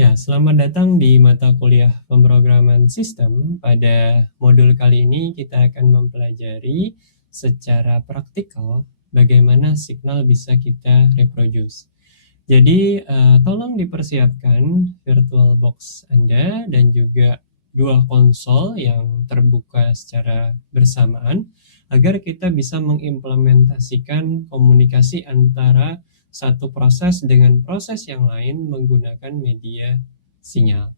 Ya, selamat datang di mata kuliah pemrograman sistem. Pada modul kali ini kita akan mempelajari secara praktikal bagaimana signal bisa kita reproduce. Jadi, tolong dipersiapkan virtual box Anda dan juga dua konsol yang terbuka secara bersamaan agar kita bisa mengimplementasikan komunikasi antara satu proses dengan proses yang lain menggunakan media sinyal.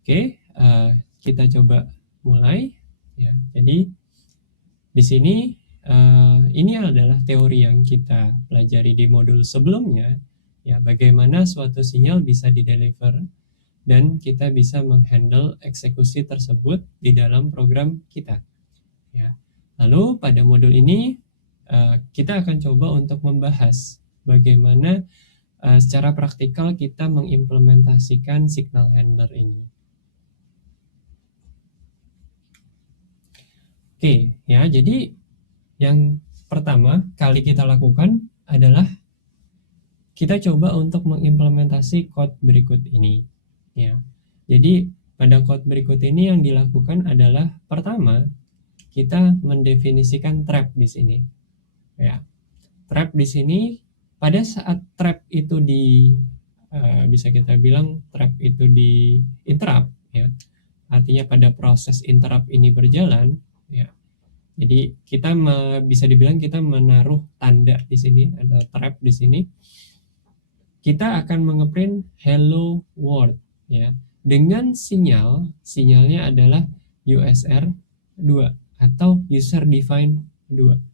Oke, kita coba mulai. Ya, jadi di sini ini adalah teori yang kita pelajari di modul sebelumnya. Ya, bagaimana suatu sinyal bisa dideliver dan kita bisa menghandle eksekusi tersebut di dalam program kita. Ya. Lalu pada modul ini kita akan coba untuk membahas bagaimana secara praktikal kita mengimplementasikan signal handler ini. Oke, ya, jadi yang pertama kali kita lakukan adalah kita coba untuk mengimplementasi code berikut ini. Ya, jadi pada code berikut ini yang dilakukan adalah pertama kita mendefinisikan trap di sini. Ya, trap di sini pada saat trap itu bisa kita bilang trap itu di interrupt, ya, artinya pada proses interrupt ini berjalan, ya. Jadi kita bisa dibilang kita menaruh tanda di sini, ada trap di sini. Kita akan mengeprint hello world, ya, dengan sinyalnya adalah USR 2 atau user define 2.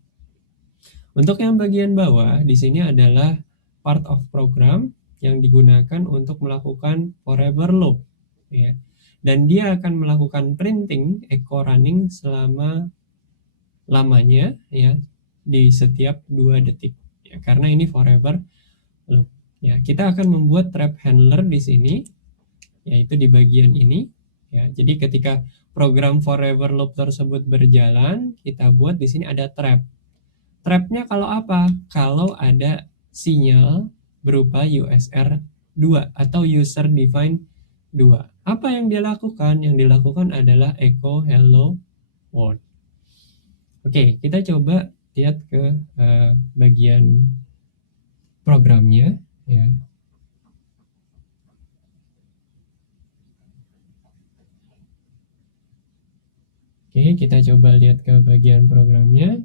Untuk yang bagian bawah di sini adalah part of program yang digunakan untuk melakukan forever loop, ya. Dan dia akan melakukan printing echo running selama lamanya, ya, di setiap 2 detik, ya, karena ini forever loop. Ya, kita akan membuat trap handler di sini, yaitu di bagian ini, ya. Jadi ketika program forever loop tersebut berjalan, kita buat di sini ada trap. Trapnya kalau apa? Kalau ada sinyal berupa USR 2 atau user define 2. Apa yang dia lakukan? Yang dilakukan adalah echo hello world. Oke, kita coba lihat ke bagian programnya, ya. Oke, kita coba lihat ke bagian programnya.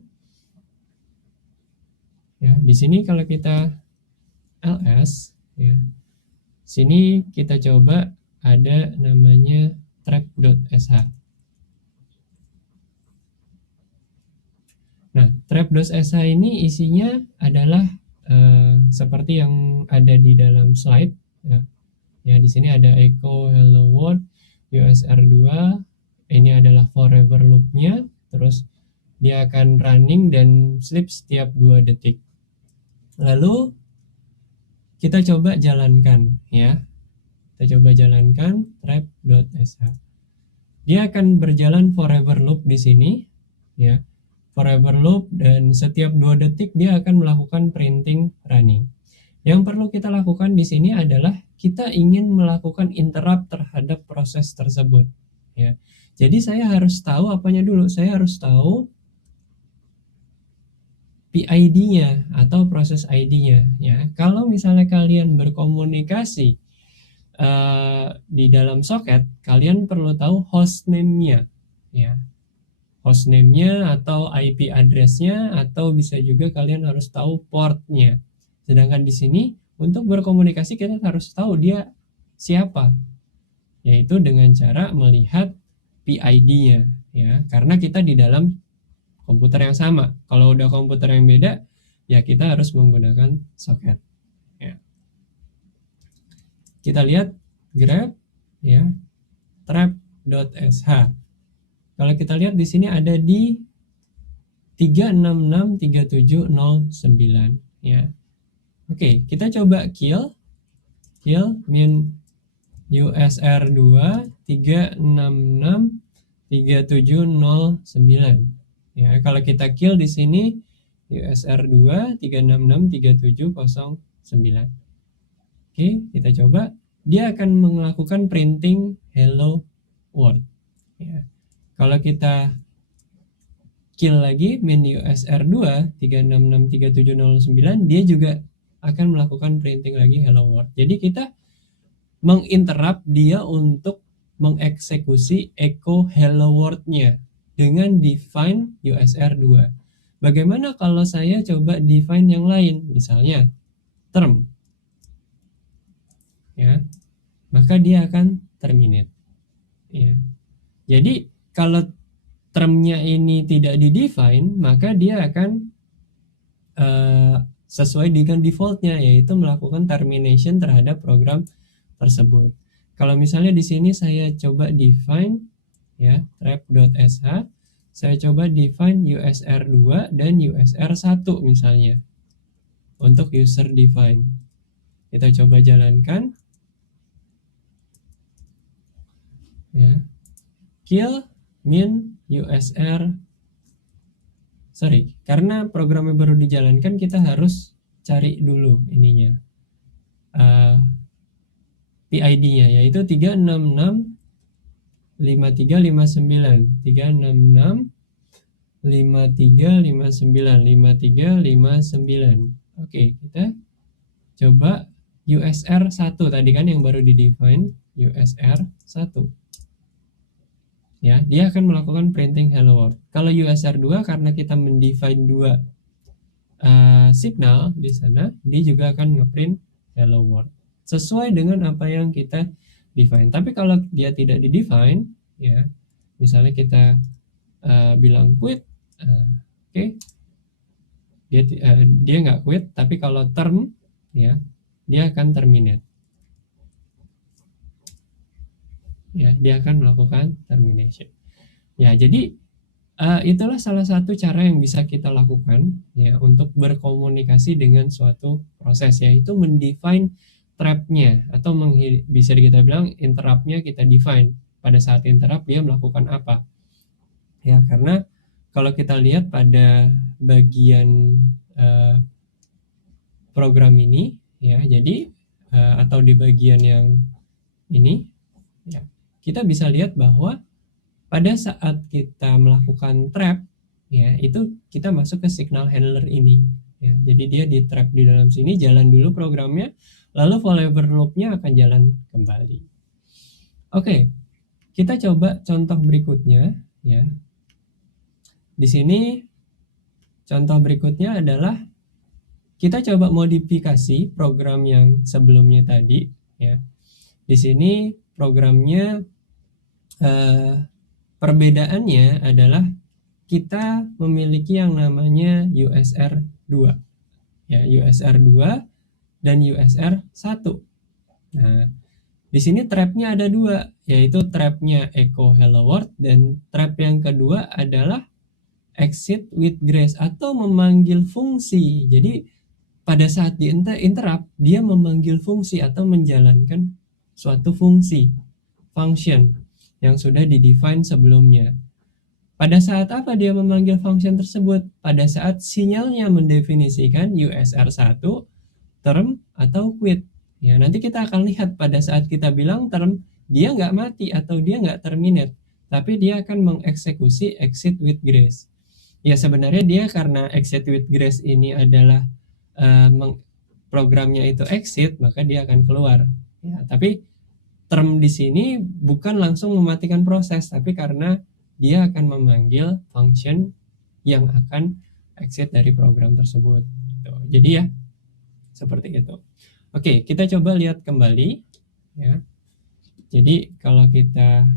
Ya, di sini kalau kita ls, ya, sini kita coba ada namanya trap.sh. Nah, trap.sh ini isinya adalah seperti yang ada di dalam slide, ya. Ya, di sini ada echo hello world USR2. Ini adalah forever loop-nya, terus dia akan running dan sleep setiap 2 detik. Lalu kita coba jalankan, ya. Kita coba jalankan trap.sh. Dia akan berjalan forever loop di sini, ya. Forever loop, dan setiap 2 detik dia akan melakukan printing running. Yang perlu kita lakukan di sini adalah kita ingin melakukan interrupt terhadap proses tersebut, ya. Jadi saya harus tahu apanya dulu? Saya harus tahu PID-nya atau proses ID-nya, ya. Kalau misalnya kalian berkomunikasi di dalam soket, kalian perlu tahu hostname-nya, ya. Hostname-nya atau IP address-nya, atau bisa juga kalian harus tahu port-nya. Sedangkan di sini untuk berkomunikasi kita harus tahu dia siapa, yaitu dengan cara melihat PID-nya, ya, karena kita di dalam komputer yang sama. Kalau udah komputer yang beda, ya kita harus menggunakan soket, ya. Kita lihat grab, ya, trap.sh. Kalau kita lihat di sini ada di 3663709, ya. Oke, kita coba kill min USR2 3663709. Ya, kalau kita kill di sini USR2 3663709. Oke, kita coba. dia akan melakukan printing hello world. Ya. Kalau kita kill lagi min USR2 3663709, dia juga akan melakukan printing lagi hello world. Jadi kita menginterrupt dia untuk mengeksekusi echo hello world-nya dengan define USR2. Bagaimana kalau saya coba define yang lain, misalnya term, ya, maka dia akan terminate. Ya. Jadi kalau termnya ini tidak di-define, maka dia akan sesuai dengan defaultnya, yaitu melakukan termination terhadap program tersebut. Kalau misalnya di sini saya coba define ya trap.sh, saya coba define USR2 dan USR1 misalnya untuk user define. Kita coba jalankan. Ya. Kill min USR, sorry, karena programnya baru dijalankan kita harus cari dulu ininya PID-nya, yaitu 3665359 3665359 Oke, kita coba USR1 tadi kan yang baru di define, USR1. Ya, dia akan melakukan printing hello world. Kalau USR2 karena kita mendefine dua signal di sana, dia juga akan ngeprint hello world sesuai dengan apa yang kita define. Tapi kalau dia tidak di define, ya, misalnya kita bilang quit, oke, dia nggak quit, tapi kalau term, ya, dia akan terminate. Ya, dia akan melakukan termination. Ya, jadi itulah salah satu cara yang bisa kita lakukan ya untuk berkomunikasi dengan suatu proses, yaitu mendefine trap-nya atau bisa kita bilang interrupt-nya kita define. Pada saat interrupt dia melakukan apa? Ya, karena kalau kita lihat pada bagian program ini ya, jadi atau di bagian yang ini ya, kita bisa lihat bahwa pada saat kita melakukan trap ya, itu kita masuk ke signal handler ini ya. Jadi dia di trap di dalam sini, jalan dulu programnya, lalu forever loop-nya akan jalan kembali. Oke, kita coba contoh berikutnya ya. Di sini contoh berikutnya adalah kita coba modifikasi program yang sebelumnya tadi ya. Di sini programnya perbedaannya adalah kita memiliki yang namanya USR2 ya, USR2 dan USR1. Nah, di sini trapnya ada dua, yaitu trapnya echo hello world, dan trap yang kedua adalah exit with grace atau memanggil fungsi. Jadi pada saat di interrupt dia memanggil fungsi atau menjalankan suatu fungsi, function yang sudah di-define sebelumnya. Pada saat apa dia memanggil function tersebut? Pada saat sinyalnya mendefinisikan USR1, term atau quit. Ya, nanti kita akan lihat pada saat kita bilang term, dia nggak mati atau dia nggak terminate, tapi dia akan mengeksekusi exit with grace. Ya, sebenarnya dia karena exit with grace ini adalah programnya itu exit, maka dia akan keluar. Ya, tapi term di sini bukan langsung mematikan proses, tapi karena dia akan memanggil function yang akan exit dari program tersebut. Jadi ya, seperti itu. Oke, kita coba lihat kembali. Ya. Jadi kalau kita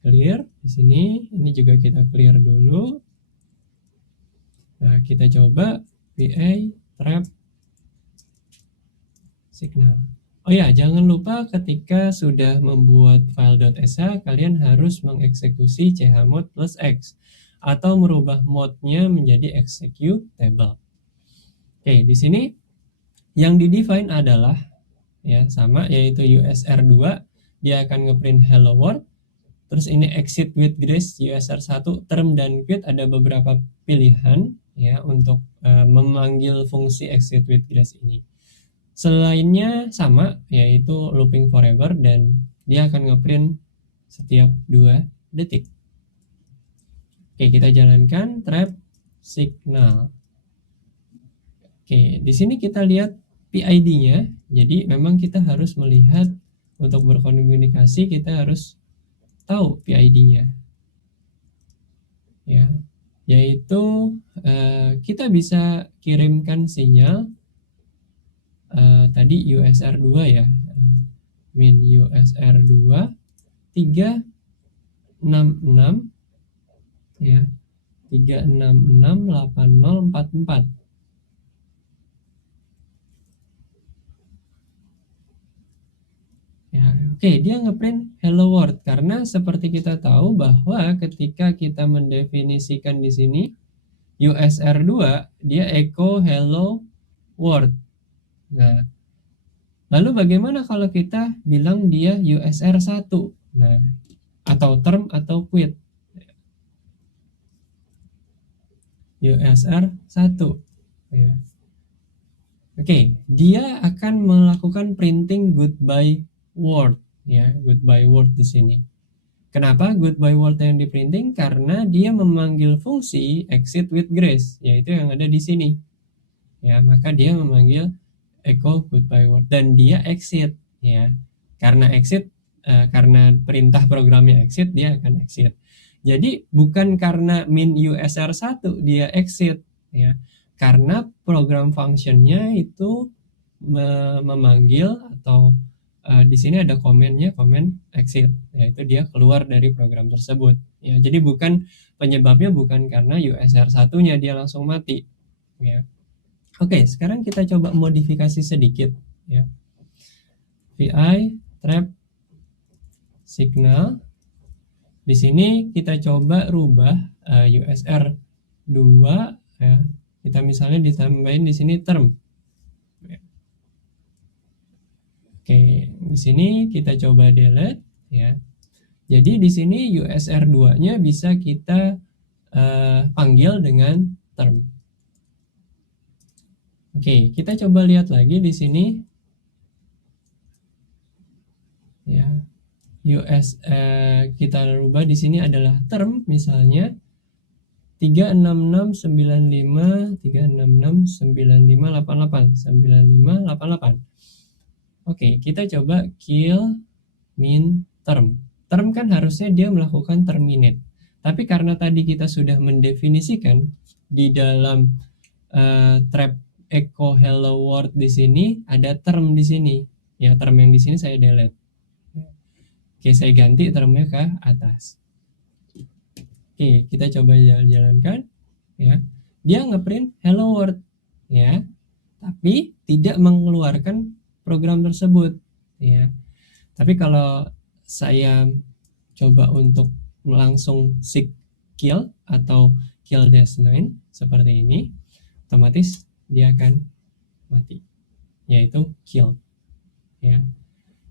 clear di sini, ini juga kita clear dulu. Nah, kita coba PA trap signal. Oh ya, jangan lupa ketika sudah membuat file.sh, kalian harus mengeksekusi chmod plus x atau merubah mode-nya menjadi executable. Oke, di sini yang di-define adalah ya sama, yaitu USR2, dia akan ngeprint hello world. Terus ini exit with grace USR1, term dan quit, ada beberapa pilihan ya untuk memanggil fungsi exit with grace ini. Selainnya sama, yaitu looping forever, dan dia akan ngeprint setiap 2 detik. Oke, kita jalankan trap signal. Oke, di sini kita lihat PID-nya. Jadi memang kita harus melihat, untuk berkomunikasi kita harus tahu PID-nya. Ya, yaitu kita bisa kirimkan sinyal tadi USR2 ya, min USR2 366 ya, 3668044. Ya, oke, dia ngeprint hello world karena seperti kita tahu bahwa ketika kita mendefinisikan di sini USR2 dia echo hello world. Nah, lalu bagaimana kalau kita bilang dia USR1? Nah, atau term atau quit. USR1. Ya. Oke, dia akan melakukan printing goodbye word ya, goodbye word di sini. Kenapa goodbye word yang di printing? Karena dia memanggil fungsi exit with grace, yaitu yang ada di sini. Ya, maka dia memanggil echo goodbye word dan dia exit ya. Karena exit karena perintah programnya exit, dia akan exit. Jadi bukan karena min USR1 dia exit ya. Karena program functionnya itu memanggil atau di sini ada komennya, komen exit, yaitu dia keluar dari program tersebut. Ya, jadi bukan penyebabnya bukan karena USR1-nya dia langsung mati. Ya. Oke, sekarang kita coba modifikasi sedikit. Ya. VI trap signal. Di sini kita coba rubah USR 2 ya. Kita misalnya ditambahin di sini term. Oke, di sini kita coba delete ya. Jadi di sini USR 2-nya bisa kita panggil dengan term. Oke, kita coba lihat lagi di sini ya. Kita rubah di sini adalah term, misalnya 366959588. Oke, kita coba kill min term. Term kan harusnya dia melakukan terminate. Tapi karena tadi kita sudah mendefinisikan di dalam trap echo hello world di sini ada term di sini. Ya, term yang di sini saya delete. Oke, saya ganti termnya ke atas. Oke, kita coba jalankan ya. Dia ngeprint hello world ya, tapi tidak mengeluarkan program tersebut ya. Tapi kalau saya coba untuk langsung seek kill atau kill -9 seperti ini, otomatis dia akan mati, yaitu kill ya.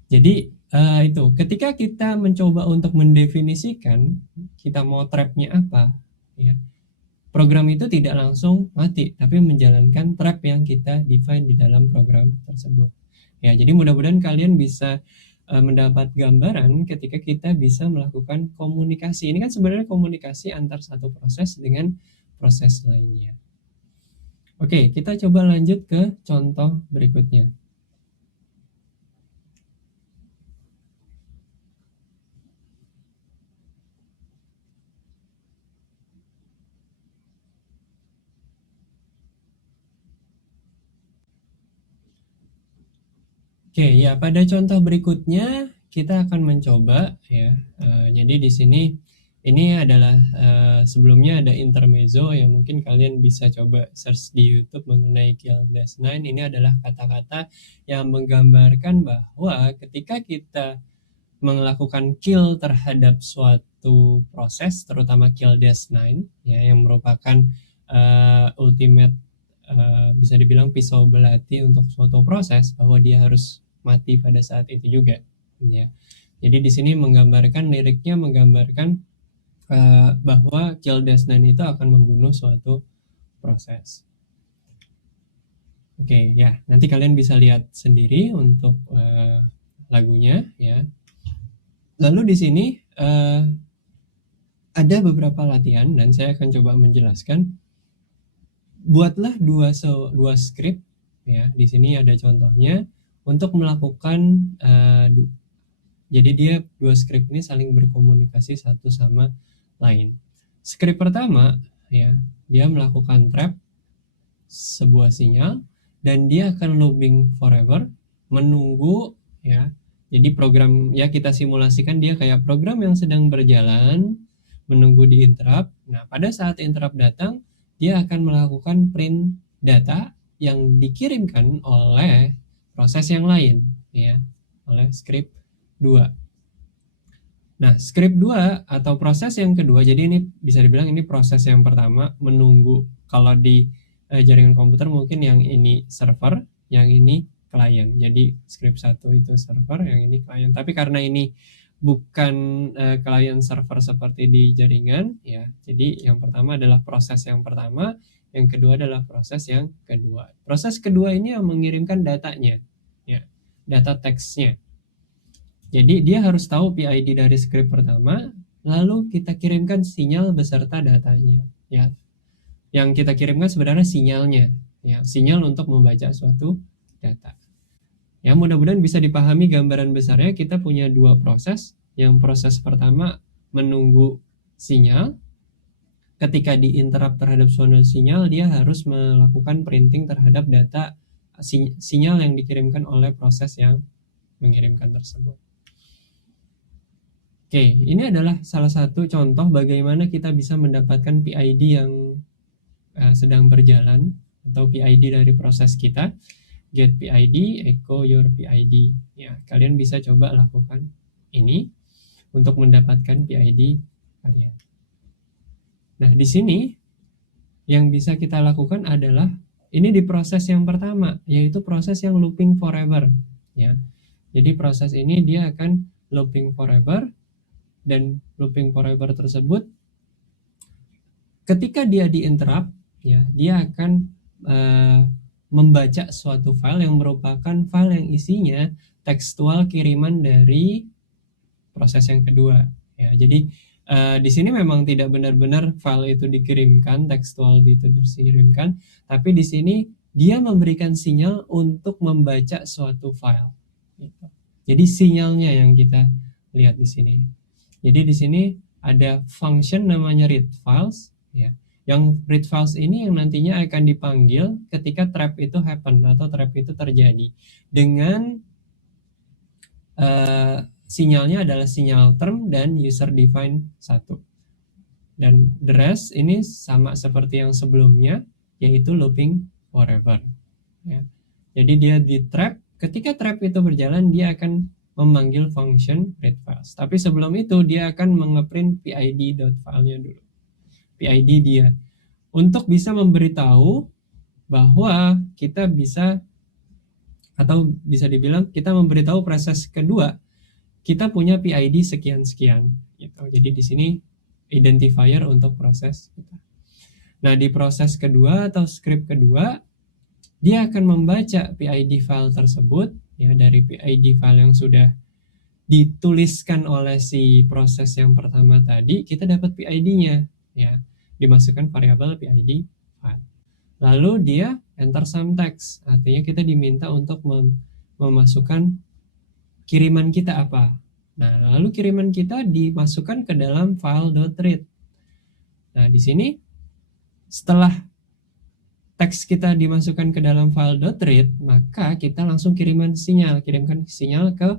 Jadi itu ketika kita mencoba untuk mendefinisikan kita mau trapnya apa ya, program itu tidak langsung mati tapi menjalankan trap yang kita define di dalam program tersebut ya. Jadi mudah-mudahan kalian bisa mendapat gambaran ketika kita bisa melakukan komunikasi. Ini kan sebenarnya komunikasi antar satu proses dengan proses lainnya. Oke, kita coba lanjut ke contoh berikutnya. Oke, ya pada contoh berikutnya kita akan mencoba ya. Jadi di sini ini adalah sebelumnya ada intermezzo yang mungkin kalian bisa coba search di YouTube mengenai kill -9. Ini adalah kata-kata yang menggambarkan bahwa ketika kita melakukan kill terhadap suatu proses, terutama kill -9 ya, yang merupakan ultimate bisa dibilang pisau belati untuk suatu proses, bahwa dia harus mati pada saat itu juga ya. Jadi di sini menggambarkan, liriknya menggambarkan bahwa kill -9 itu akan membunuh suatu proses. Oke, ya, nanti kalian bisa lihat sendiri untuk lagunya ya. Lalu di sini ada beberapa latihan dan saya akan coba menjelaskan. Buatlah dua script ya. Di sini ada contohnya untuk melakukan jadi dia dua script ini saling berkomunikasi satu sama lain. Script pertama ya, dia melakukan trap sebuah sinyal dan dia akan looping forever, menunggu ya. Jadi program ya, kita simulasikan dia kayak program yang sedang berjalan menunggu di interrupt. Nah, pada saat interrupt datang, dia akan melakukan print data yang dikirimkan oleh proses yang lain ya, oleh script 2. Nah, script 2 atau proses yang kedua, jadi ini bisa dibilang ini proses yang pertama, menunggu. Kalau di jaringan komputer mungkin yang ini server, yang ini klien. Jadi script 1 itu server, yang ini klien. Tapi karena ini bukan klien server seperti di jaringan, ya. Jadi yang pertama adalah proses yang pertama, yang kedua adalah proses yang kedua. Proses kedua ini yang mengirimkan datanya, ya, data teksnya. Jadi dia harus tahu PID dari script pertama, lalu kita kirimkan sinyal beserta datanya. Ya, yang kita kirimkan sebenarnya sinyalnya, ya, sinyal untuk membaca suatu data. Ya, mudah-mudahan bisa dipahami gambaran besarnya. Kita punya dua proses. Yang proses pertama menunggu sinyal. Ketika diinterrupt terhadap suatu sinyal, dia harus melakukan printing terhadap data sinyal yang dikirimkan oleh proses yang mengirimkan tersebut. Oke, ini adalah salah satu contoh bagaimana kita bisa mendapatkan PID yang sedang berjalan atau PID dari proses kita. Get PID, echo your PID. Ya, kalian bisa coba lakukan ini untuk mendapatkan PID kalian. Nah, di sini yang bisa kita lakukan adalah ini di proses yang pertama, yaitu proses yang looping forever. Ya, jadi proses ini dia akan looping forever. Dan looping forever tersebut ketika dia di-interrupt ya, dia akan membaca suatu file yang merupakan file yang isinya tekstual kiriman dari proses yang kedua ya. Jadi di sini memang tidak benar-benar file itu dikirimkan, tekstual itu dikirimkan, tapi di sini dia memberikan sinyal untuk membaca suatu file gitu. Jadi sinyalnya yang kita lihat di sini. Jadi di sini ada function namanya read files ya. Yang read files ini yang nantinya akan dipanggil ketika trap itu happen atau trap itu terjadi. Dengan sinyalnya adalah sinyal term dan user define 1. Dan the rest ini sama seperti yang sebelumnya, yaitu looping forever ya. Jadi dia di trap, ketika trap itu berjalan dia akan memanggil function read files. Tapi sebelum itu dia akan mengeprint PID.file-nya dulu. PID dia. Untuk bisa memberitahu bahwa kita bisa, atau bisa dibilang kita memberitahu proses kedua, kita punya PID sekian-sekian. Gitu. Jadi di sini identifier untuk proses kita. Nah, di proses kedua atau script kedua, dia akan membaca PID file tersebut ya, dari PID file yang sudah dituliskan oleh si proses yang pertama tadi, kita dapat PID-nya ya, dimasukkan variabel PID file. Lalu dia enter some text, artinya kita diminta untuk memasukkan kiriman kita apa. Nah, lalu kiriman kita dimasukkan ke dalam file.read. Nah, di sini setelah teks kita dimasukkan ke dalam file.read, maka kita langsung kirimkan sinyal ke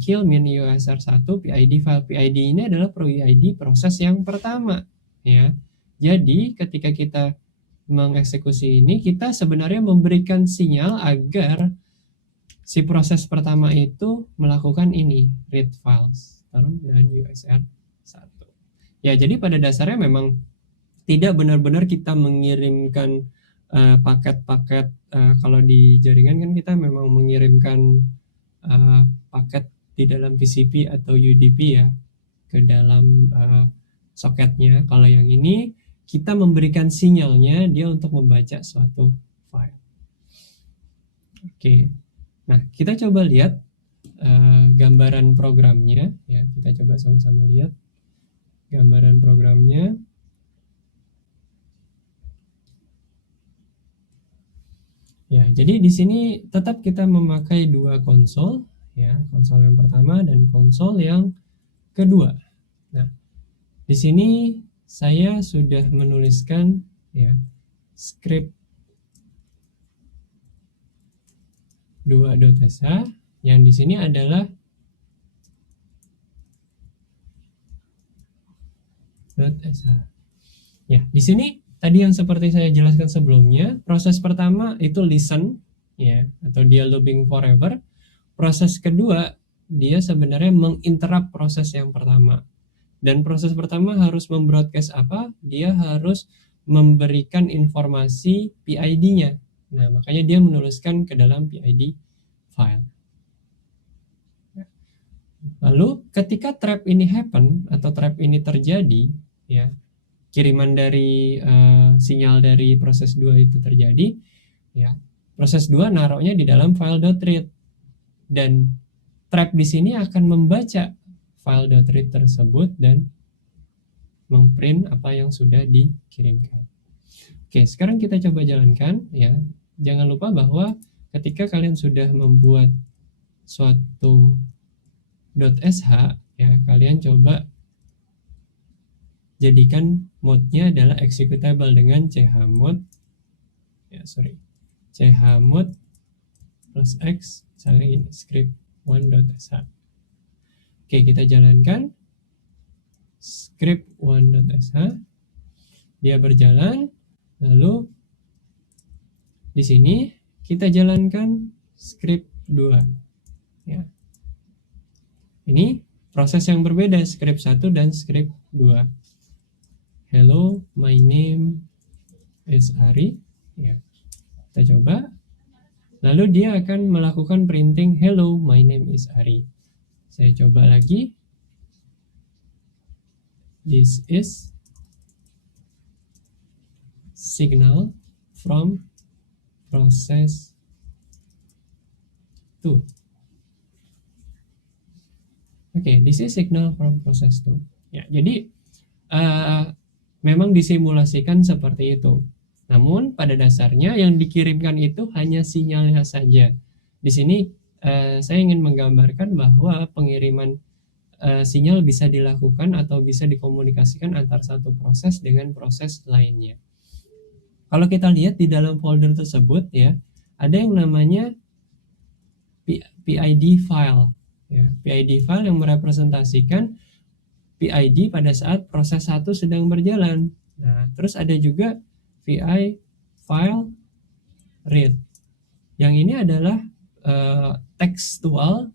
kill min usr1 PID file. PID ini adalah PID proses yang pertama ya. Jadi ketika kita mengeksekusi ini, kita sebenarnya memberikan sinyal agar si proses pertama itu melakukan ini, read files term dan usr1 ya. Jadi pada dasarnya memang tidak benar-benar kita mengirimkan paket-paket kalau di jaringan kan kita memang mengirimkan paket di dalam TCP atau UDP ya ke dalam soketnya. Kalau yang ini kita memberikan sinyalnya dia untuk membaca suatu file. Oke, nah kita coba lihat gambaran programnya ya. Kita coba sama-sama lihat gambaran programnya. Ya, jadi di sini tetap kita memakai dua konsol ya, konsol yang pertama dan konsol yang kedua. Nah, di sini saya sudah menuliskan ya script 2.sh yang di sini adalah .sh. Ya, di sini tadi yang seperti saya jelaskan sebelumnya, proses pertama itu listen ya atau dia looping forever. Proses kedua dia sebenarnya menginterrupt proses yang pertama. Dan proses pertama harus membroadcast apa? Dia harus memberikan informasi PID-nya. Nah, makanya dia menuliskan ke dalam PID file. Lalu ketika trap ini happen atau trap ini terjadi, ya, kiriman dari sinyal dari proses 2 itu terjadi, ya, proses 2 naruhnya di dalam file.read dan trap di sini akan membaca file.read tersebut dan memprint apa yang sudah dikirimkan. Oke, sekarang kita coba jalankan ya. Jangan lupa bahwa ketika kalian sudah membuat suatu .sh ya, kalian coba jadikan mode-nya adalah executable dengan chmod chmod plus x misalnya ini script 1.sh. Oke, kita jalankan script 1.sh, dia berjalan. Lalu di sini kita jalankan script 2 ya. Ini proses yang berbeda, script 1 dan script 2. Hello, my name is Ari ya. Kita coba. Lalu dia akan melakukan printing hello, my name is Ari. Saya coba lagi. This is signal from process 2. Oke, this is signal from process 2. Ya, jadi memang disimulasikan seperti itu. Namun pada dasarnya yang dikirimkan itu hanya sinyalnya saja. Di sini saya ingin menggambarkan bahwa pengiriman sinyal bisa dilakukan atau bisa dikomunikasikan antar satu proses dengan proses lainnya. Kalau kita lihat di dalam folder tersebut ya, ada yang namanya PID file. Ya, PID file yang merepresentasikan PID pada saat proses 1 sedang berjalan. Nah, terus ada juga VI file read. Yang ini adalah tekstual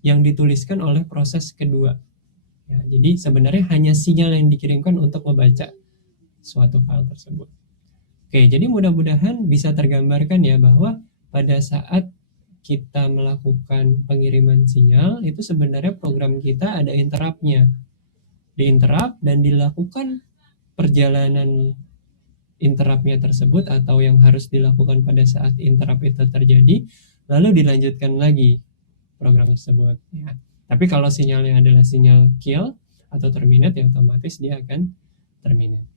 yang dituliskan oleh proses kedua. Ya, jadi sebenarnya hanya sinyal yang dikirimkan untuk membaca suatu file tersebut. Oke, jadi mudah-mudahan bisa tergambarkan ya bahwa pada saat kita melakukan pengiriman sinyal itu sebenarnya program kita ada interrupt-nya. Di-interrupt dan dilakukan perjalanan interrupt-nya tersebut atau yang harus dilakukan pada saat interrupt itu terjadi, lalu dilanjutkan lagi program tersebut ya. Tapi kalau sinyalnya adalah sinyal kill atau terminate ya otomatis dia akan terminate.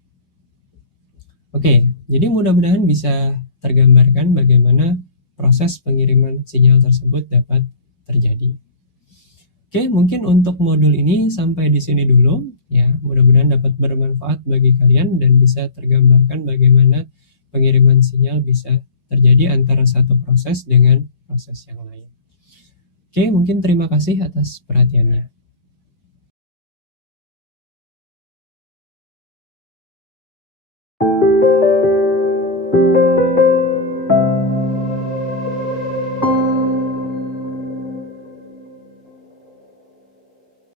Oke, jadi mudah-mudahan bisa tergambarkan bagaimana proses pengiriman sinyal tersebut dapat terjadi. Oke, mungkin untuk modul ini sampai di sini dulu ya. Mudah-mudahan dapat bermanfaat bagi kalian dan bisa tergambarkan bagaimana pengiriman sinyal bisa terjadi antara satu proses dengan proses yang lain. Oke, mungkin terima kasih atas perhatiannya.